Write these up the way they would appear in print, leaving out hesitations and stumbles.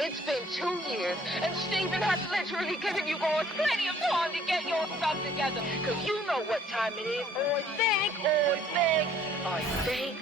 It's been 2 years, and Stephen has literally given you boys plenty of time to get your stuff together. Because you know what time it is. I think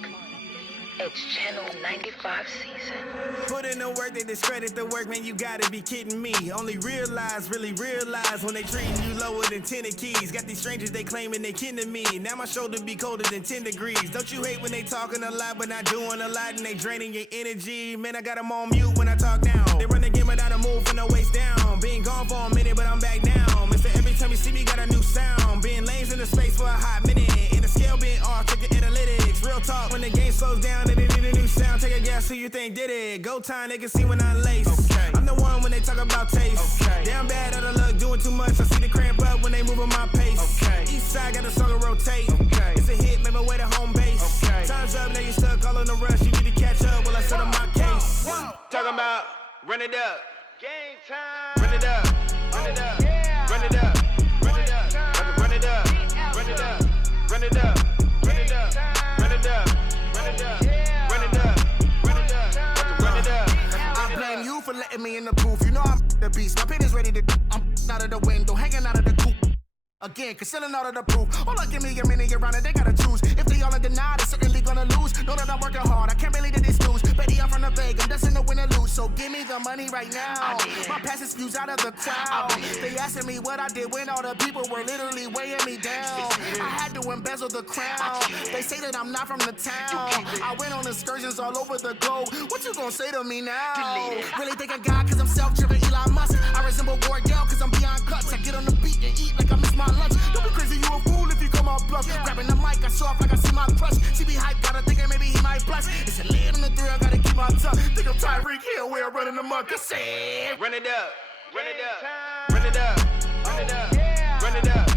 it's Channel 95 season. Put in the work, they discredit the work, man, you gotta be kidding me. Only really realize when they treating you lower than 10 keys. Got these strangers, they claiming they kin to me. Now my shoulder be colder than 10 degrees. Don't you hate when they talking a lot, but not doing a lot, and they draining your energy? Man, I got them on mute when I talk down. They run the game without a move from the waist down. Been gone for a minute, but I'm back now. Mister, every time you see me, got a new sound. Being lanes in the space for a hot minute. And the scale being off, check the analytics. Real talk, when the game slows down and they need a new sound, take a guess who you think did it. Go time, they can see when I lace. Okay. I'm the one when they talk about taste. Okay. Damn bad out of luck, doing too much. I see the cramp up when they moving my pace. Okay. East side got the song to rotate. Okay. It's a hit, make my way to home base. Okay. Time's up, now you stuck all in the rush. You need to catch up while I settle my case. Talking about run it up. Game time. Run it up. Run it up. Yeah. Run it up. Run it up. Run it up. Run it up. Run it up. Run it up. Run it up. Run it up. Run it up. Run it up. Run it up. I blame you for letting me in the booth. You know I'm the beast. My pen is ready to. I'm out of the window, hanging out of the coop. Again, concealing all of the proof. Hold on, give me a minute, you're running, they gotta choose. If they all in denial, they're certainly gonna lose. Know that I'm working hard, I can't believe that it's news. Betty, I'm from the Vegas, I'm destined to win or lose. So give me the money right now. My passion spews out of the crowd. They asking me what I did when all the people were literally weighing me down. I had to embezzle the crown. They say that I'm not from the town. I went on excursions all over the globe. What you gonna say to me now? Really think I got cause I'm self-driven Elon Musk. I resemble Wardell cause I'm beyond guts. I get on the beat and eat like I miss my lunch. Don't be crazy, you a fool if you come on bluff. Grabbing the mic, I show off like I see my crush. She be hyped, gotta thinking maybe he might blush. It's a lid on the thrill, I gotta keep my tongue. Think I'm Tyreek Hill, where I'm running the muck. I said, run it up, run it up, run it up, run it up, run it up,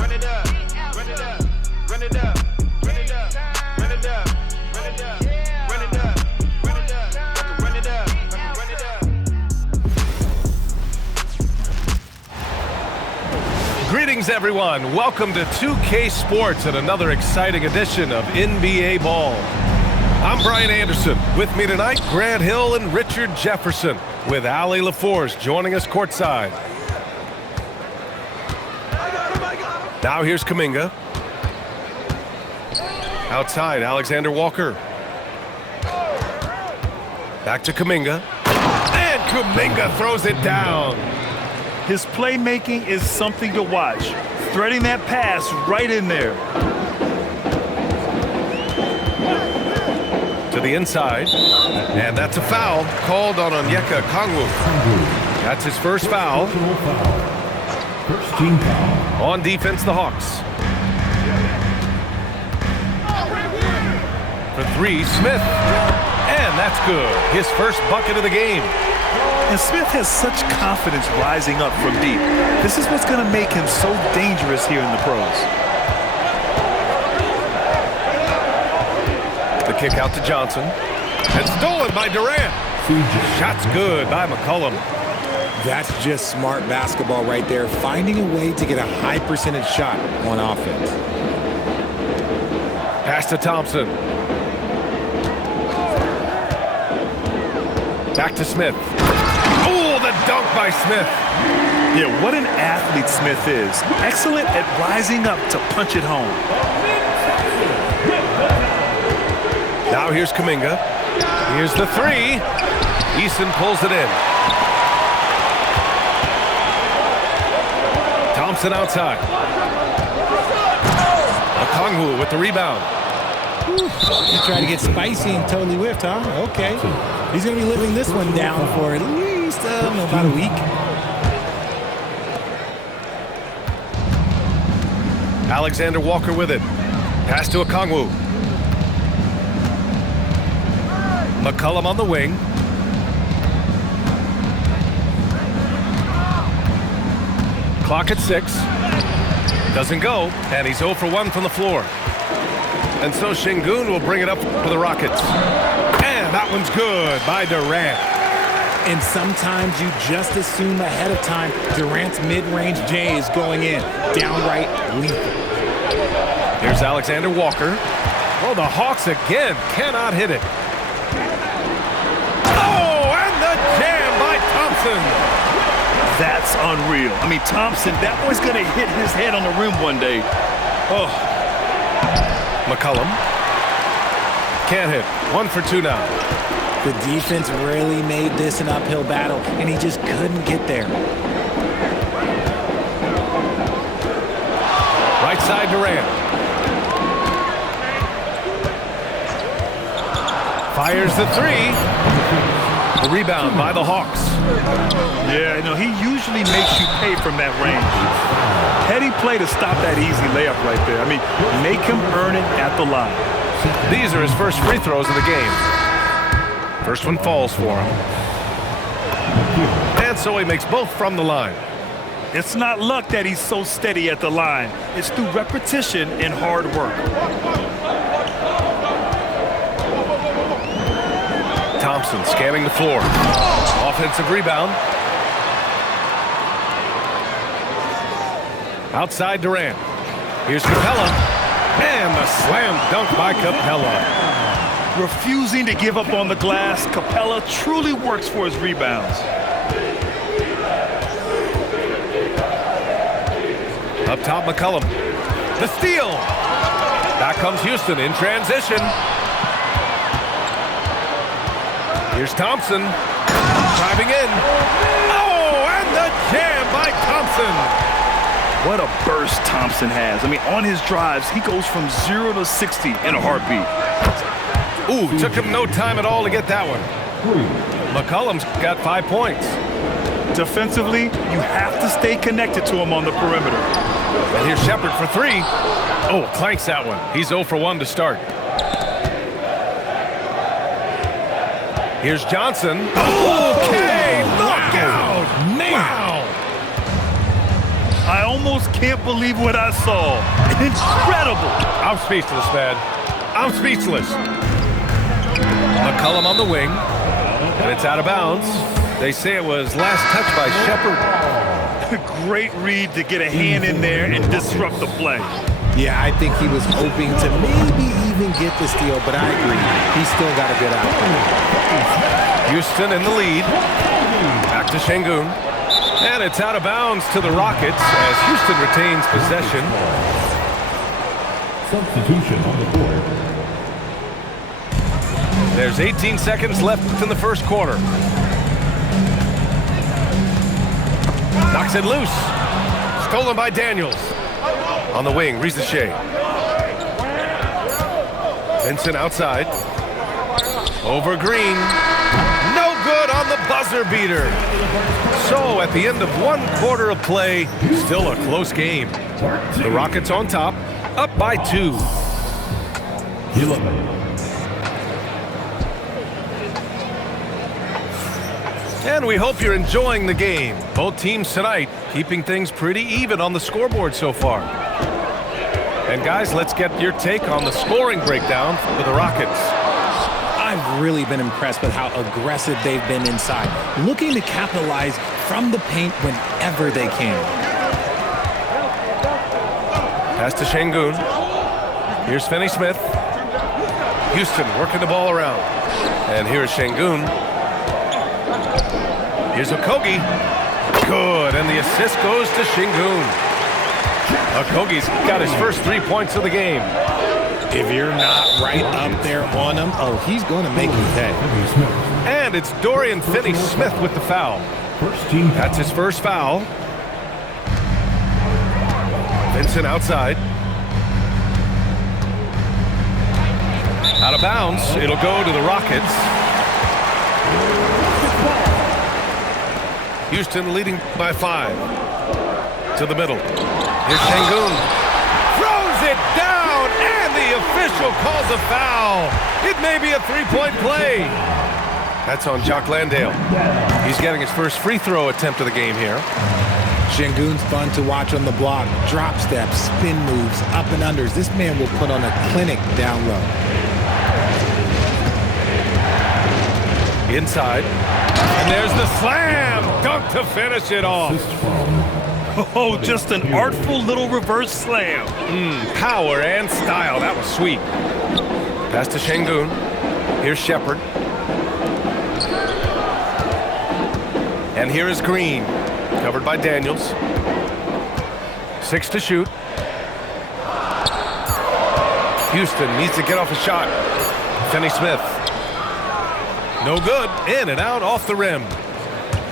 run it up, run it up, run it up, run it up, run it up, run it up, run it up, run it up, run it up, run it up, run it up. Greetings, everyone. Welcome to 2K Sports and another exciting edition of NBA Ball. I'm Brian Anderson. With me tonight, Grant Hill and Richard Jefferson, with Allie LaForce joining us courtside. Now here's Kuminga. Outside, Alexander Walker. Back to Kuminga. And Kuminga throws it down. His playmaking is something to watch. Threading that pass right in there. To the inside. And that's a foul called on Onyeka Okongwu. That's his first foul. First team foul. On defense, the Hawks. For three, Smith. And that's good. His first bucket of the game. And Smith has such confidence rising up from deep. This is what's going to make him so dangerous here in the pros. The kick out to Johnson. And stolen by Durant. Shot's good by McCollum. That's just smart basketball right there. Finding a way to get a high percentage shot on offense. Pass to Thompson. Back to Smith. Oh, the dunk by Smith. Yeah, what an athlete Smith is. Excellent at rising up to punch it home. Now here's Kuminga. Here's the three. Eason pulls it in. Thompson outside. Okongwu with the rebound. He tried to get spicy and totally whiffed, huh? Okay. He's going to be living this one down for at least about a week. Alexander Walker with it. Pass to Okongwu. McCollum on the wing. Clock at 6. Doesn't go, and he's 0 for 1 from the floor. And so Şengün will bring it up for the Rockets. And that one's good by Durant. And sometimes you just assume ahead of time Durant's mid-range J is going in. Downright lethal. Here's Alexander Walker. Oh, the Hawks again cannot hit it. Oh, and Thompson. That's unreal. I mean, Thompson, that boy's going to hit his head on the rim one day. Oh. McCollum. Can't hit. 1 for 2 now. The defense really made this an uphill battle, and he just couldn't get there. Right side Durant. Fires the 3. The rebound by the Hawks. Yeah, he usually makes you pay from that range. Heady play to stop that easy layup right there. I mean, make him earn it at the line. These are his first free throws of the game. First one falls for him. And so he makes both from the line. It's not luck that he's so steady at the line. It's through repetition and hard work. Thompson scanning the floor. Offensive rebound. Outside Durant. Here's Capella. And the slam dunk by Capella. Refusing to give up on the glass, Capella truly works for his rebounds. Up top, McCollum. The steal. Back comes Houston in transition. Here's Thompson. Driving in. Oh, and the jam by Thompson. What a burst Thompson has. I mean, on his drives, he goes from 0 to 60 in a heartbeat. Ooh, took him no time at all to get that one. McCollum's got 5 points. Defensively, you have to stay connected to him on the perimeter. And here's Shepard for 3. Oh, clanks that one. He's 0 for 1 to start. Here's Johnson. Okay, knockout. Wow. I almost can't believe what I saw. Incredible. I'm speechless, man. I'm speechless. McCollum on the wing. And it's out of bounds. They say it was last touch by Shepard. Great read to get a hand in there and disrupt the play. Yeah, I think he was hoping to maybe even get the steal, but I agree. He's still got a good outcome. Houston in the lead. Back to Şengün. And it's out of bounds to the Rockets as Houston retains possession. Substitution on the court. There's 18 seconds left in the first quarter. Knocks it loose. Stolen by Daniels. On the wing, Rizachet. Vincent outside. Over Green. No good on the buzzer beater. So at the end of 1 quarter of play, still a close game. The Rockets on top, up by 2. 11. And we hope you're enjoying the game. Both teams tonight keeping things pretty even on the scoreboard so far. And guys, let's get your take on the scoring breakdown for the Rockets. I've really been impressed with how aggressive they've been inside, looking to capitalize from the paint whenever they can. Pass to Şengün. Here's Finney-Smith. Houston working the ball around. And here's Şengün. Here's Okogie. Good, and the assist goes to Şengün. Okogie's got his first 3 points of the game. If you're not right up there on him, oh, he's going to make you pay. And it's Dorian Finney-Smith with the foul. First team. That's his first foul. Vincent outside. Out of bounds. It'll go to the Rockets. Houston leading by 5. To the middle. Here's Şengün. Throws it down, and the official calls a foul. It may be a 3-point play. That's on Jock Landale. He's getting his first free throw attempt of the game here. Şengün's fun to watch on the block. Drop steps, spin moves, up and unders. This man will put on a clinic down low. Inside. And there's the slam dunk to finish it off. Oh, just an artful little reverse slam. Power and style. That was sweet. Pass to Şengün. Here's Shepard. And here is Green, covered by Daniels. 6 to shoot. Houston needs to get off a shot. Finney-Smith. No good. In and out off the rim.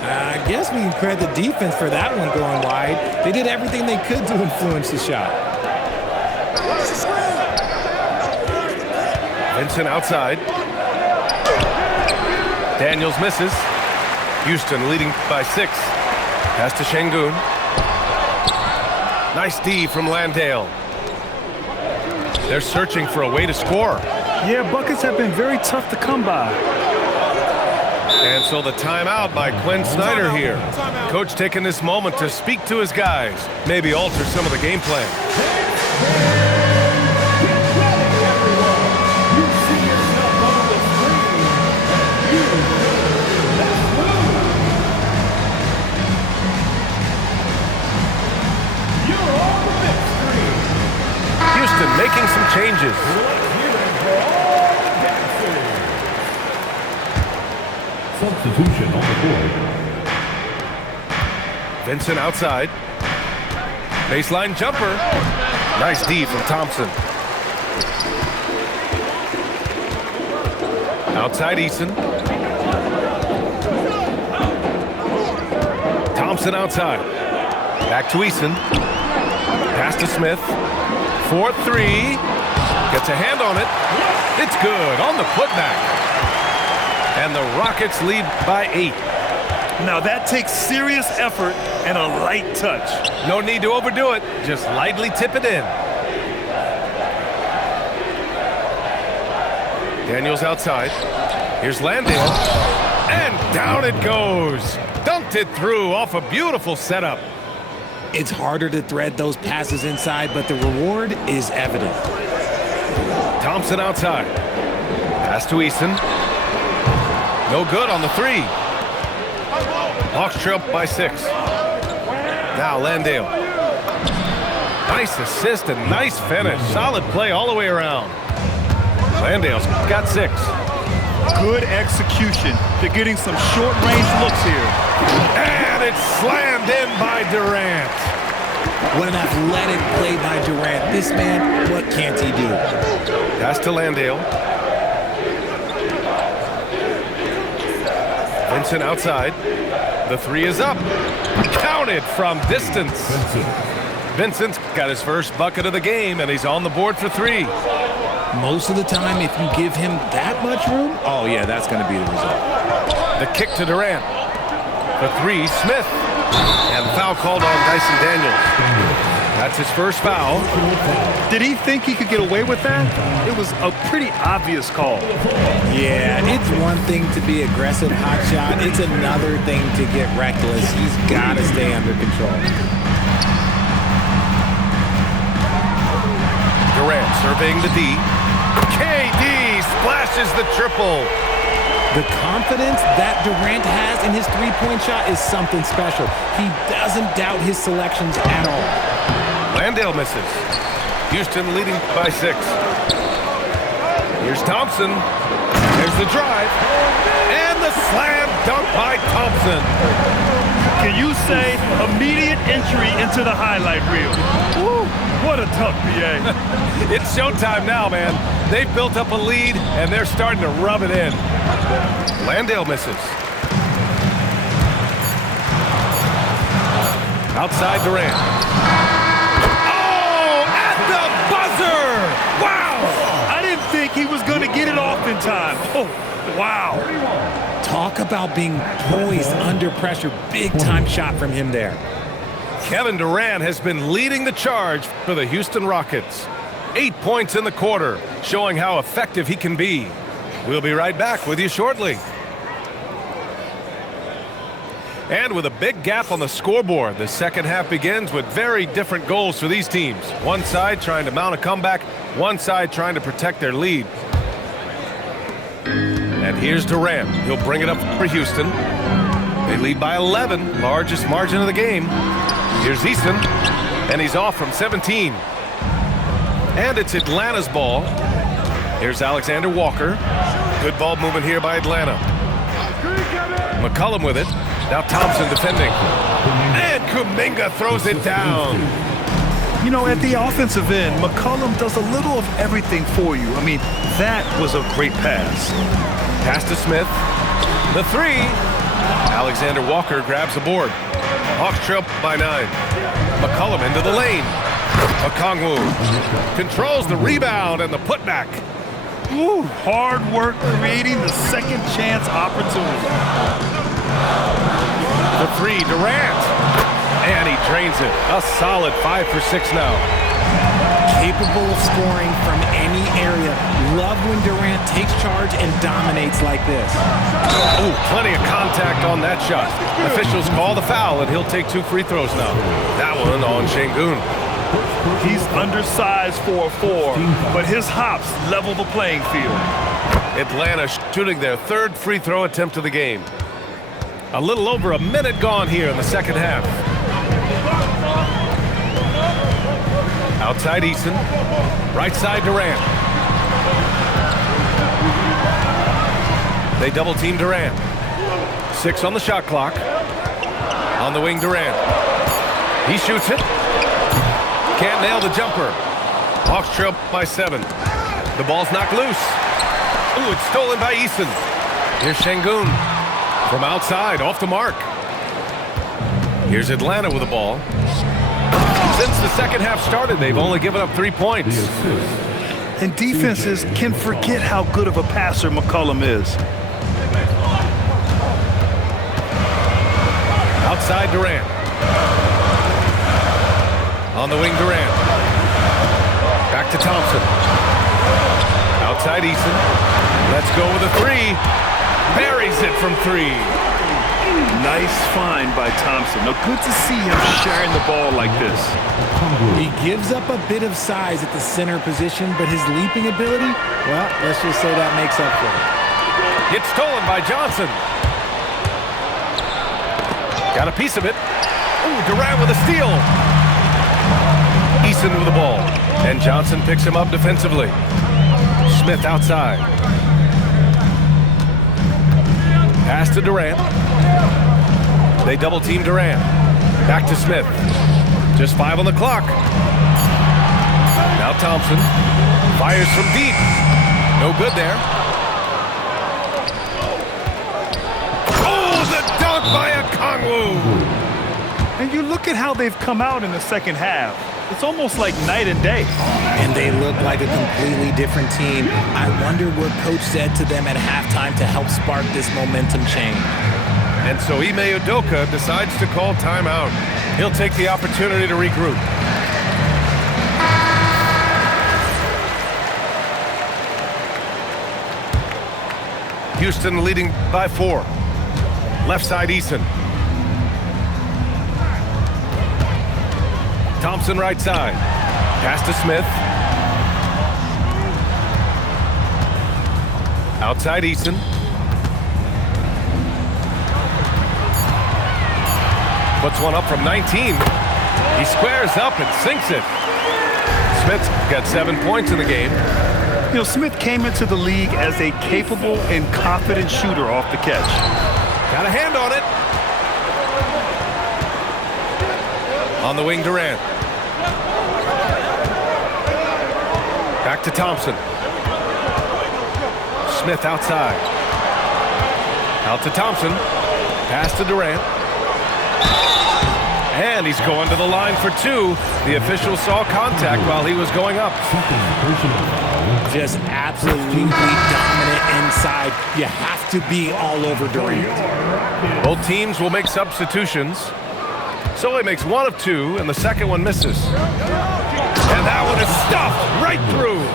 I guess we can credit the defense for that one going wide. They did everything they could to influence the shot. Vincent outside. Daniels misses. Houston leading by 6. Pass to Şengün. Nice D from Landale. They're searching for a way to score. Yeah, buckets have been very tough to come by. And so the timeout by Quinn Snyder here. Coach taking this moment to speak to his guys, maybe alter some of the game plan. Houston making some changes. Substitution on the board. Vincent outside. Baseline jumper. Nice D from Thompson. Outside Eason. Thompson outside. Back to Eason. Pass to Smith. 4-3. Gets a hand on it. It's good on the putback. And the Rockets lead by 8. Now that takes serious effort and a light touch. No need to overdo it. Just lightly tip it in. Daniels outside. Here's Landale. And down it goes. Dunked it through off a beautiful setup. It's harder to thread those passes inside, but the reward is evident. Thompson outside. Pass to Eason. No good on the 3. Hawks trail by 6. Now Landale. Nice assist and nice finish. Solid play all the way around. Landale's got 6. Good execution. They're getting some short-range looks here. And it's slammed in by Durant. What an athletic play by Durant. This man, what can't he do? Pass to Landale. Vincent outside. The 3 is up. Counted from distance. Vincent's got his first bucket of the game, and he's on the board for 3. Most of the time, if you give him that much room, oh yeah, that's going to be the result. The kick to Durant. The 3, Smith. And foul called on Dyson Daniels. That's his first foul. Did he think he could get away with that? It was a pretty obvious call. Yeah, it's one thing to be aggressive hot shot. It's another thing to get reckless. He's got to stay under control. Durant surveying the D. KD splashes the triple. The confidence that Durant has in his three-point shot is something special. He doesn't doubt his selections at all. Landale misses. Houston leading by 6. Here's Thompson. There's the drive. And the slam dunk by Thompson. Can you say immediate entry into the highlight reel? Woo, what a tough BA. It's showtime now, man. They've built up a lead, and they're starting to rub it in. Landale misses. Outside Durant. Oh, at the buzzer! Wow! I didn't think he was going to get it off in time. Oh, wow. Talk about being poised under pressure. Big-time shot from him there. Kevin Durant has been leading the charge for the Houston Rockets. 8 points in the quarter, showing how effective he can be. We'll be right back with you shortly. And with a big gap on the scoreboard, the second half begins with very different goals for these teams. One side trying to mount a comeback, one side trying to protect their lead. And here's Durant. He'll bring it up for Houston. They lead by 11, largest margin of the game. Here's Eason, and he's off from 17. And it's Atlanta's ball. Here's Alexander Walker. Good ball movement here by Atlanta. McCollum with it. Now Thompson defending. And Kuminga throws it down. You know, at the offensive end, McCollum does a little of everything for you. I mean, that was a great pass. Pass to Smith. The three. Alexander Walker grabs the board. Hawks trail by 9. McCollum into the lane. Okongwu controls the rebound and the putback. Woo, hard work creating the second chance opportunity. The three, Durant. And he drains it. A solid 5 for 6 now. Capable of scoring from any area. Love when Durant takes charge and dominates like this. Ooh, plenty of contact on that shot. Officials call the foul, and he'll take 2 free throws now. That one on Şengün. He's undersized for a 4, but his hops level the playing field. Atlanta shooting their 3rd free throw attempt of the game. A little over a minute gone here in the second half. Outside Eason. Right side Durant. They double team Durant. 6 on the shot clock. On the wing Durant. He shoots it. Can't nail the jumper. Hawks trail by 7. The ball's knocked loose. Ooh, it's stolen by Eason. Here's Şengün. From outside, off the mark. Here's Atlanta with the ball. Since the second half started, they've only given up 3 points. And defenses can forget how good of a passer McCollum is. Outside Durant. On the wing Durant. Back to Thompson. Outside Eason. Let's go with a 3. Buries it from 3. Nice find by Thompson. Now, good to see him sharing the ball like this. He gives up a bit of size at the center position, but his leaping ability, well, let's just say that makes up for it. It's stolen by Johnson. Got a piece of it. Ooh, Durant with a steal. Eason with the ball. And Johnson picks him up defensively. Smith outside. Pass to Durant. They double team Durant. Back to Smith. Just 5 on the clock. Now Thompson fires from deep. No good there. Oh, the dunk by Okongwu. And you look at how they've come out in the second half. It's almost like night and day. And they look like a completely different team. I wonder what coach said to them at halftime to help spark this momentum change. And so Ime Udoka decides to call timeout. He'll take the opportunity to regroup. Houston leading by 4. Left side Eason. Thompson right side. Pass to Smith. Outside Eason. Puts one up from 19. He squares up and sinks it. Smith's got 7 points in the game. You know, Smith came into the league as a capable and confident shooter off the catch. Got a hand on it. On the wing, Durant. Back to Thompson. Smith outside. Out to Thompson. Pass to Durant. And he's going to the line for 2. The official saw contact while he was going up. Just absolutely dominant inside. You have to be all over Durant. Both teams will make substitutions. So he makes 1 of 2, and the second one misses. And that one is stuffed right through.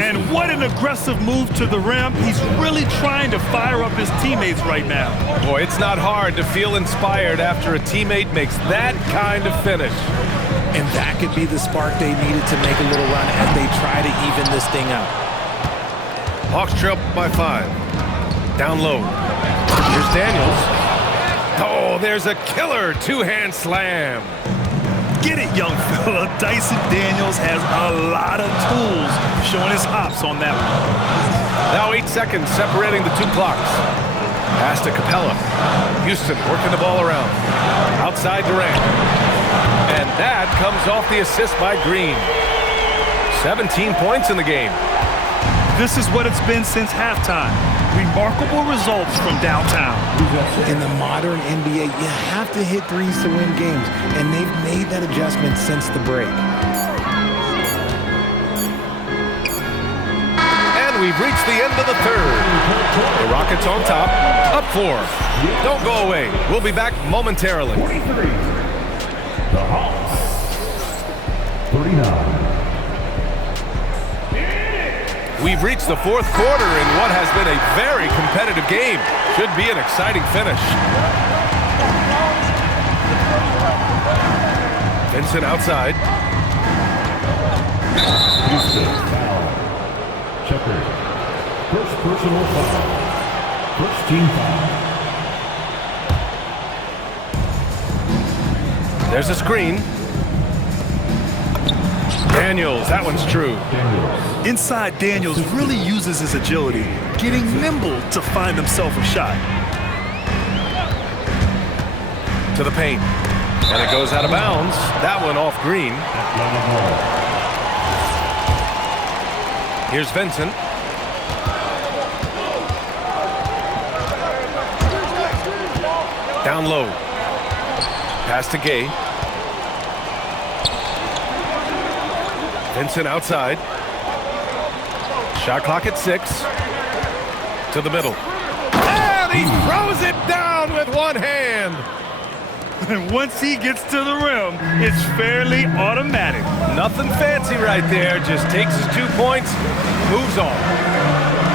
And what an aggressive move to the rim. He's really trying to fire up his teammates right now. Boy, it's not hard to feel inspired after a teammate makes that kind of finish. And that could be the spark they needed to make a little run as they try to even this thing up. Hawks trail by 5. Down low. Here's Daniels. Oh, there's a killer 2-hand slam. Get it, young fella. Dyson Daniels has a lot of tools, showing his hops on that one. Now 8 seconds separating the 2 clocks. Pass to Capella. Houston working the ball around. Outside Durant. And that comes off the assist by Green. 17 points in the game. This is what it's been since halftime. Remarkable results from downtown. In the modern NBA, you have to hit threes to win games, and they've made that adjustment since the break. And we've reached the end of the third. The Rockets on top, up 4. Don't go away. We'll be back momentarily. 43. The Hawks. 39. We've reached the fourth quarter in what has been a very competitive game. Should be an exciting finish. Vincent outside. Houston foul. Checker. First personal foul. First team foul. There's a screen. Daniels, that one's true. Daniels. Inside, Daniels really uses his agility, getting nimble to find himself a shot. To the paint. And it goes out of bounds. That one off Green. Here's Vincent. Down low. Pass to Gay. Vincent outside. Shot clock at 6. To the middle. And he throws it down with one hand. And once he gets to the rim, it's fairly automatic. Nothing fancy right there. Just takes his 2 points, moves on.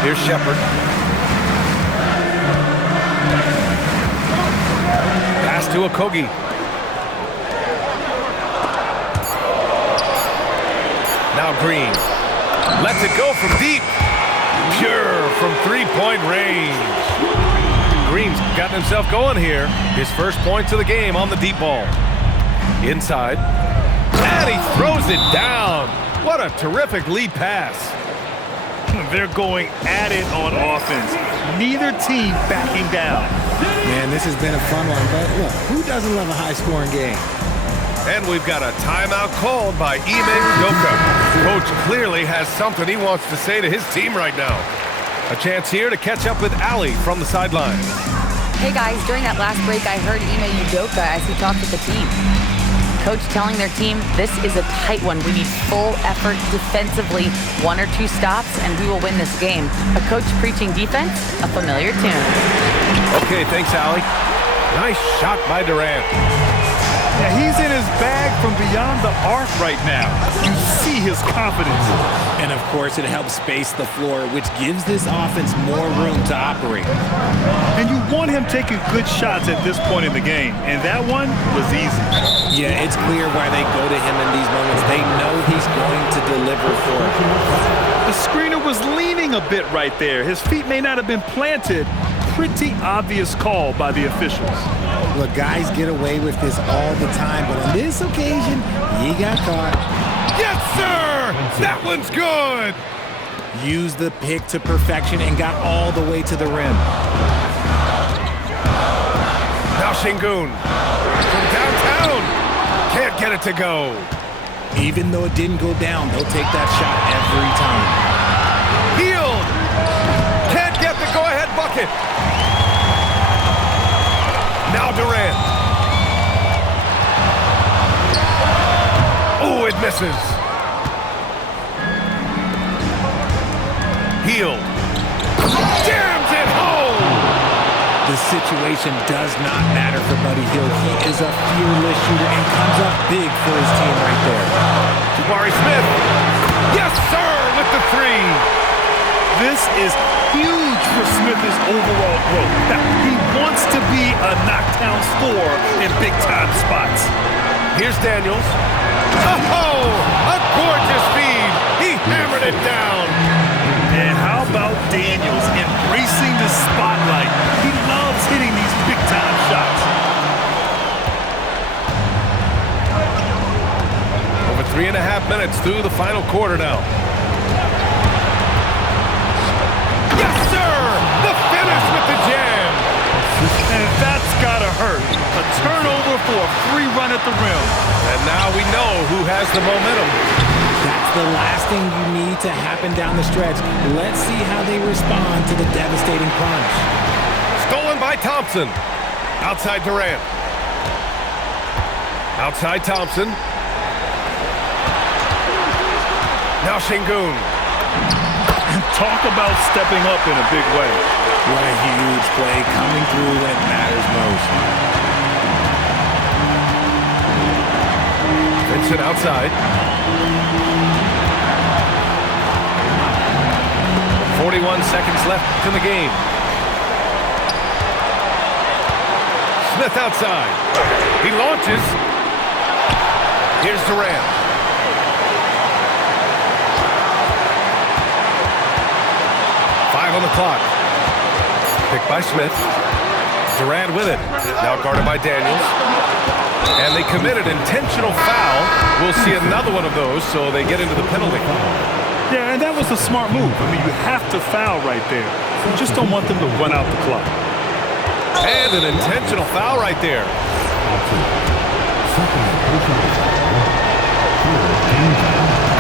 Here's Shepard. Pass to Okogie. Now Green lets it go from deep. Pure from three-point range. Green's gotten himself going here. His first points of the game on the deep ball. Inside. And he throws it down. What a terrific lead pass. They're going at it on offense. Neither team backing down. Man, this has been a fun one, but look, who doesn't love a high-scoring game? And we've got a timeout called by Ime Udoka. Coach clearly has something he wants to say to his team right now. A chance here to catch up with Allie from the sideline. Hey guys, during that last break, I heard Ime Udoka as he talked with the team. Coach telling their team, this is a tight one. We need full effort defensively, 1 or 2 stops, and we will win this game. A coach preaching defense, a familiar tune. Okay, thanks, Allie. Nice shot by Durant. Yeah, he's in his bag from beyond the arc right now. You see his confidence. And of course, it helps space the floor, which gives this offense more room to operate. And you want him taking good shots at this point in the game. And that one was easy. Yeah, it's clear why they go to him in these moments. They know he's going to deliver for them. The screener was leaning a bit right there. His feet may not have been planted. Pretty obvious call by the officials. Look, guys get away with this all the time, but on this occasion, he got caught. Yes, sir! That one's good! Used the pick to perfection and got all the way to the rim. Now Şengün from downtown. Can't get it to go. Even though it didn't go down, they'll take that shot every time. Hield. Can't get the go-ahead bucket. Now Durant. Oh, it misses. Hield. Jams it home. The situation does not matter for Buddy Hield. He is a fearless shooter and comes up big for his team right there. Jabari Smith. Yes, sir, with the 3. This is huge for Smith's overall growth. Now, he wants to be a knockdown scorer in big-time spots. Here's Daniels. Oh, a gorgeous feed. He hammered it down. And how about Daniels embracing the spotlight? He loves hitting these big-time shots. Over 3.5 minutes through the final quarter now. Yes, sir! The finish with the jam. a turnover for a free run at the rim. And now we know who has the momentum. That's the last thing you need to happen down the stretch. Let's see how they respond to the devastating punch. Stolen by Thompson. Outside Durant. Outside Thompson. Now Şengün. Talk about stepping up in a big way. What a huge play, coming through when it matters most. Vincent outside. 41 seconds left in the game. Smith outside. He launches. Here's Durant. On the clock. Picked by Smith. Durant with it. Now guarded by Daniels. And they committed intentional foul. We'll see another one of those, so they get into the penalty. Yeah, and that was a smart move. I mean, you have to foul right there. You just don't want them to run out the clock. And an intentional foul right there.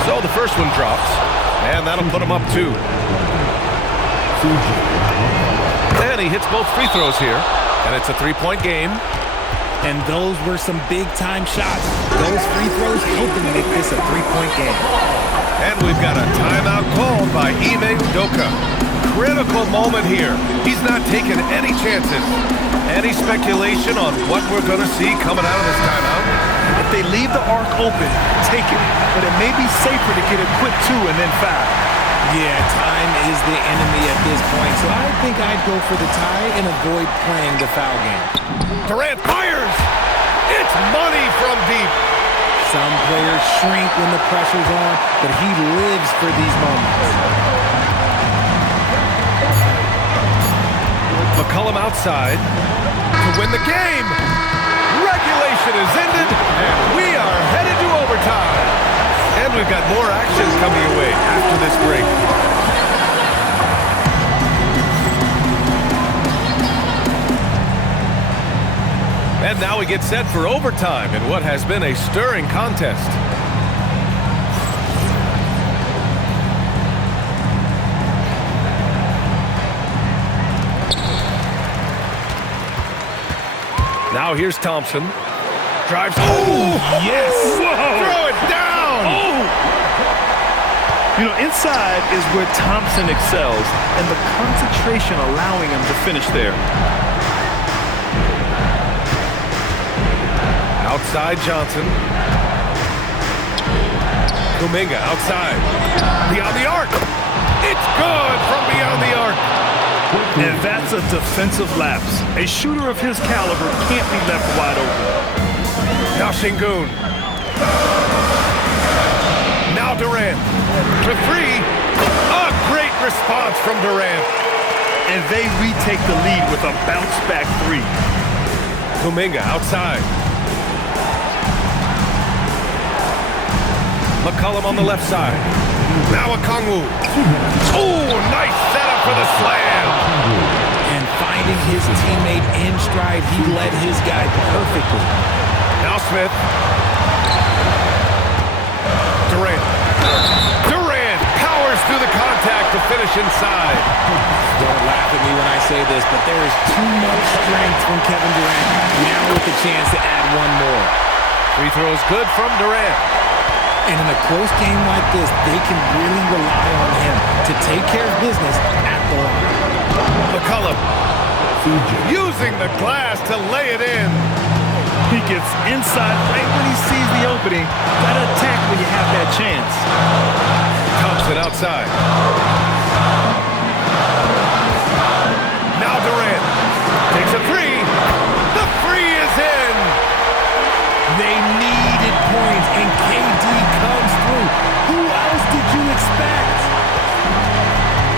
So the first one drops, and that'll put them up 2. And he hits both free throws here. And it's a 3-point game. And those were some big-time shots. Those free throws helping make this a 3-point game. And we've got a timeout called by Ime Udoka. Critical moment here. He's not taking any chances. Any speculation on what we're going to see coming out of this timeout? If they leave the arc open, take it. But it may be safer to get a quick 2 and then foul. Yeah, time is the enemy at this point, so I think I'd go for the tie and avoid playing the foul game. Durant fires! It's money from deep! Some players shrink when the pressure's on, but he lives for these moments. McCollum outside to win the game! Regulation is ended, and we are headed to overtime! And we've got more action coming your way after this break. And now we get set for overtime in what has been a stirring contest. Now here's Thompson. Drives. Oh, yes! Whoa. Throw it down! Oh! You know, inside is where Thompson excels, and the concentration allowing him to finish there. Outside Johnson. Kuminga outside. Beyond the arc. It's good from beyond the arc. And that's a defensive lapse. A shooter of his caliber can't be left wide open. Now Şengün. Now Durant. For 3. A great response from Durant. And they retake the lead with a bounce-back 3. Kuminga outside. McCollum on the left side. Now Okongwu. Oh, nice setup for the slam. And finding his teammate in stride, he led his guy perfectly. Now Smith. Durant. Durant powers through the contact to finish inside. Don't laugh at me when I say this, but there is too much strength from Kevin Durant. Now with the chance to add one more. Free throws good from Durant. And in a close game like this, they can really rely on him to take care of business at the line. McCollum using the glass to lay it in. He gets inside right when he sees the opening. Gotta attack when you have that chance. Thompson outside. Now Durant takes a 3. The 3 is in. They needed points, and KD comes through. Who else did you expect?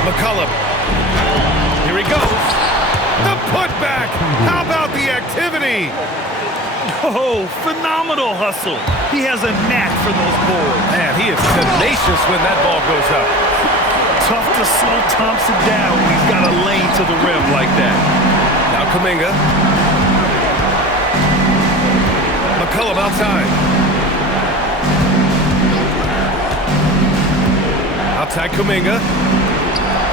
McCollum. Here he goes. The putback. How about the activity? Oh, phenomenal hustle. He has a knack for those boards. Man, he is tenacious when that ball goes up. Tough to slow Thompson down when he's got a lane to the rim like that. Now Kuminga. McCollum outside. Outside Kuminga.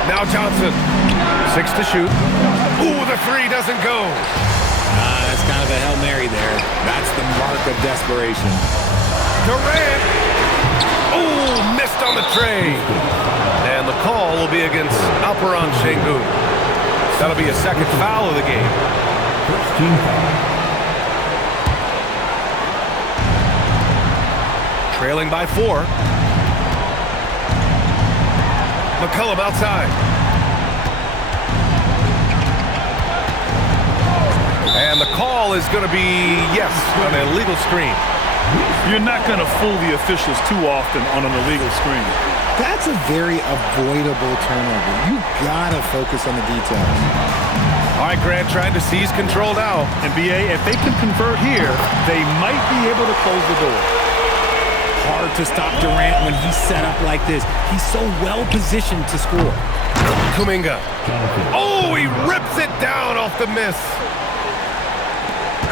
Now Johnson. 6 to shoot. Ooh, the three doesn't go. That's kind of a Hail Mary there. That's the mark of desperation. Durant. Ooh, missed on the tray. And the call will be against Alperen Sengun. That'll be a second foul of the game. First team foul. Trailing by 4. McCollum outside. And the call is going to be, yes, an illegal screen. You're not going to fool the officials too often on an illegal screen. That's a very avoidable turnover. You gotta focus on the details. All right, Grant trying to seize control now. NBA, if they can convert here, they might be able to close the door. Hard to stop Durant when he's set up like this. He's so well positioned to score. Kuminga. Oh, he rips it down off the miss.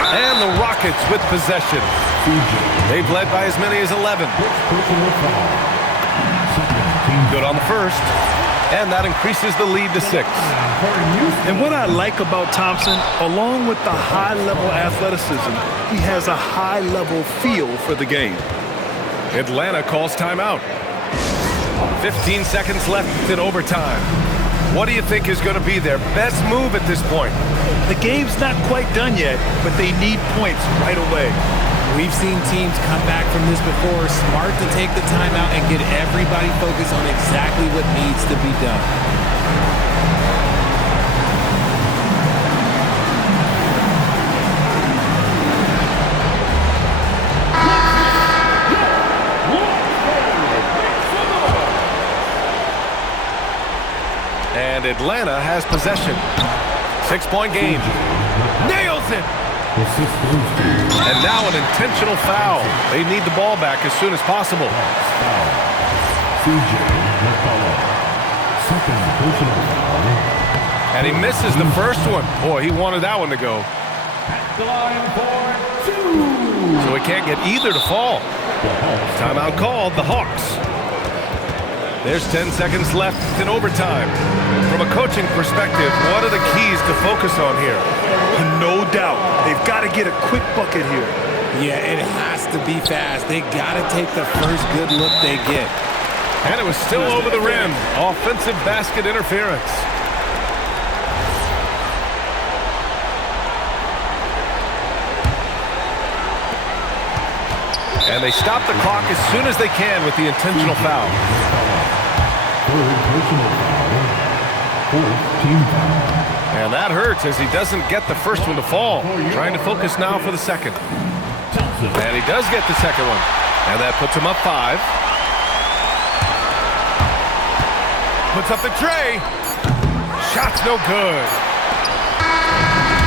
And the Rockets with possession. They've led by as many as 11. Good on the first. And that increases the lead to 6. And what I like about Thompson, along with the high-level athleticism, he has a high-level feel for the game. Atlanta calls timeout. 15 seconds left in overtime. What do you think is going to be their best move at this point? The game's not quite done yet, but they need points right away. We've seen teams come back from this before. Smart to take the timeout and get everybody focused on exactly what needs to be done. And Atlanta has possession. 6-point game. Nails it! And now an intentional foul. They need the ball back as soon as possible. And he misses the first one. Boy, he wanted that one to go. So he can't get either to fall. Timeout called, the Hawks. There's 10 seconds left in overtime. From a coaching perspective, what are the keys to focus on here? No doubt. They've got to get a quick bucket here. Yeah, it has to be fast. They got to take the first good look they get. And it was still over the rim. Offensive basket interference. And they stop the clock as soon as they can with the intentional foul. And that hurts as he doesn't get the first one to fall. Trying to focus now for the second. And he does get the second one. And that puts him up 5. Puts up the tray. Shot's no good.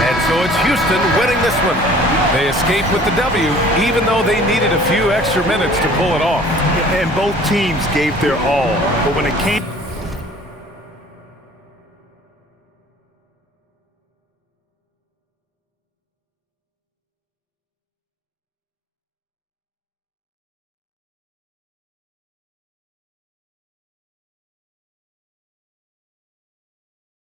And so it's Houston winning this one. They escape with the W, even though they needed a few extra minutes to pull it off. And both teams gave their all. But when it came...